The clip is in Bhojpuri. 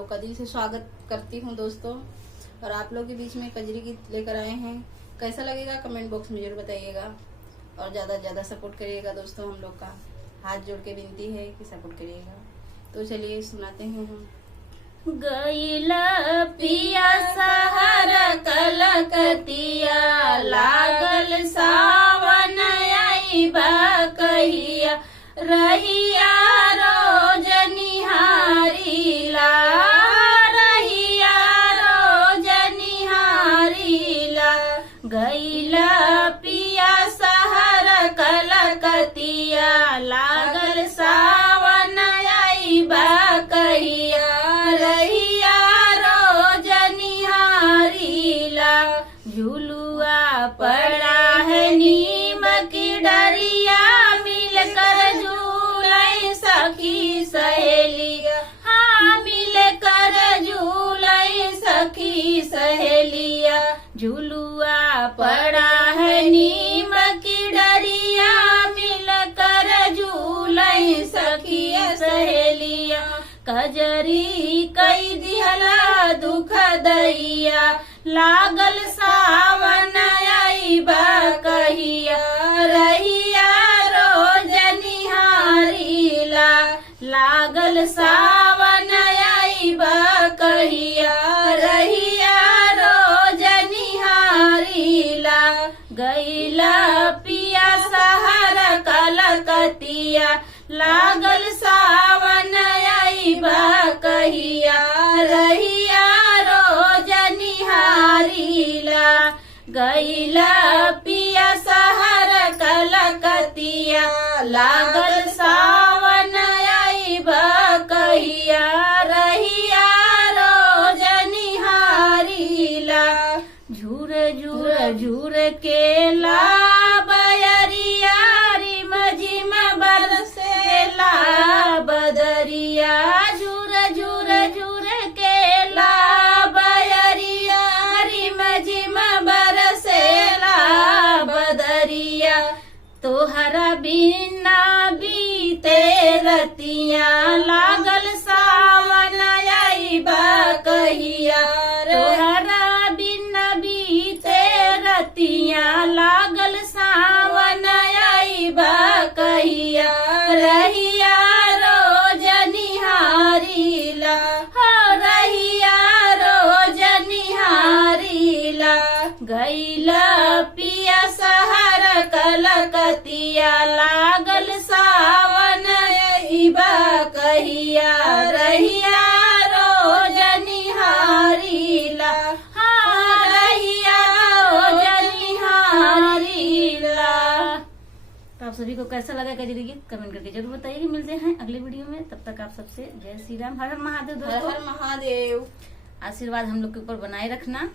तो कदी से स्वागत करती हूँ दोस्तों। और आप लोग के बीच में कजरी गीत लेकर आए हैं। कैसा लगेगा कमेंट बॉक्स में जरूर बताइएगा और ज्यादा से ज्यादा सपोर्ट करिएगा दोस्तों। हम लोग का हाथ जोड़ के विनती है कि सपोर्ट करिएगा। तो चलिए सुनाते हैं हम। गईला पिया सहर कलकतिया, लागल सावन आईबा कहिया, रहिया रोज निहारीला, रहिया रोज निहारीला। गईला पिया सहर कलकतिया, लागल सावन आईबा कहिया, रहिया रोज निहारीला। झुलुआ पड़ा है नीम की डरिया, मिलकर झूले सखी सहेलिया, हाँ मिलकर झूले सखी सहेलिया। झुलुआ पड़ा है नीम की डरिया, मिलकर झूले सखी सहेलिया। कजरी कई दिहला दुख दैया, लागल सावन आईबा कहिया, रहिया रोज निहारीला। लागल सावन आईबा कहिया, रहिया रोज निहारीला। गईला पिया सहर कलकतिया, लागल सावन आईबा कहिया, रहिया रोज निहारीला। गईला पिया सहर कलकतिया, लागल सावन आईबा कहिया, रहिया रोज निहारीला। झूर झूर झूर के ला बयरिया, रिम झिम बरसेला बदरिया। झूर झूर झूर के ला बयरिया, रिम झिम बरसेला बदरिया। तोहरा बिना बीते रतिया, लागल सावन आईबा कहिया, तोहरा बिना बीते रतिया, लागल सावन आईबा कहिया, रहिया रोज निहारीला, हो रहिया रोज निहारीला। गईला पिया सहर कलकतिया, लागल सावन आईबा कहिया, रहिया रोज निहारीला, हाँ रहिया रोज निहारीला। तो आप सभी को कैसा लगा कजरी गीत कमेंट करके जरूर बताइए। मिलते हैं अगले वीडियो में, तब तक आप सबसे जय श्री राम, हर हर महादेव हर दोस्तों। हर महादेव। आशीर्वाद हम लोग के ऊपर बनाए रखना।